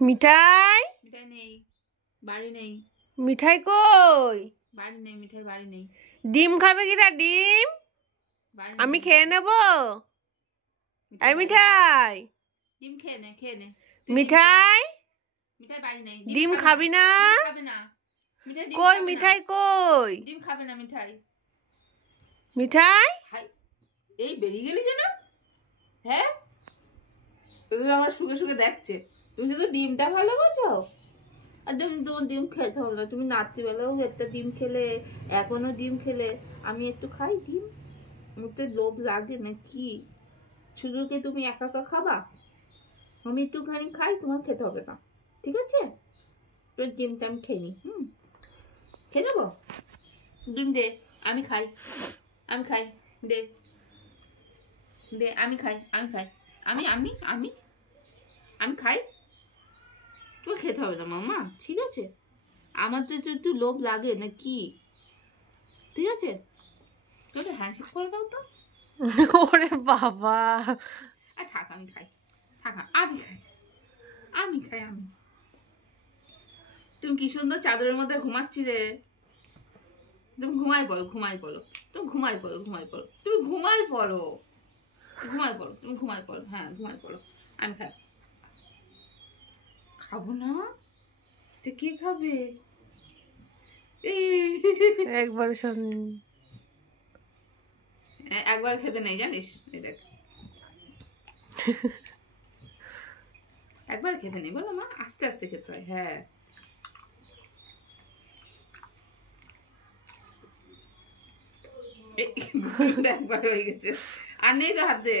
মিঠাই মিঠাই নেই, বাড়ি নেই। মিঠাই কই? বাড়ি নেই, মিঠাই বাড়ি নেই। ডিম খাবে কিনা? ডিম আমি খেয়ে নেব। এই মিঠাই, ডিম খেয়ে নে, খেয়ে নে। মিঠাই মিঠাই বাড়ি নেই। ডিম খাবি না? খাবে না মিঠাই। কই মিঠাই কই? ডিম খাবে না মিঠাই। মিঠাই এই বেরিয়ে গেলি কেন? হ্যাঁ, আমার শুকে শুকে দেখছে। তুমি শুধু ডিমটা ভালোবাসো। আর তোমার ডিম খেতে হবে না। তুমি রাত্রিবেলাও একটা ডিম খেলে, এখনো ডিম খেলে। আমি একটু খাই ডিম, আমার তো লোভ লাগে না কি? শুধু কি তুমি একা একা খাবা? আমি একটুখানি খাই, তোমার খেতে হবে না, ঠিক আছে? তোর ডিমটা আমি খেয়ে নি। খেয়ে নেবো। ডিম দে, আমি খাই, আমি খাই। দে দে, আমি খাই, আমি খাই, আমি আমি আমি আমি খাই। তোকে খেতে হবে না মামা, ঠিক আছে? আমার তো একটু লোভ লাগে না কি? ঠিক আছে, তোকে হ্যান্ডশেক করে দাও তো। ওরে বাবা, থাক, আমি খাই, থাক, আমি খাই, আমি খাই, আমি। তুমি কি সুন্দর চাদরের মধ্যে ঘুমাচ্ছি রে। তুমি ঘুমাই পড়ো, ঘুমাই পড়ো, তুমি ঘুমাই পড়ো, ঘুমাই পড়ো, তুমি ঘুমাই পড়ো, ঘুমাই পড়ো, তুমি ঘুমাই পড়ো। হ্যাঁ, ঘুমাই পড়ো। আমি খাই। খাবো না? সে কে খাবে? একবার একবার খেতে নেই জানিস? এই দেখ, একবার খেতে নেই বলো মা, আস্তে আস্তে খেতে হয়। হ্যাঁ, একবার হয়ে গেছে, আর নেই তো হাতে।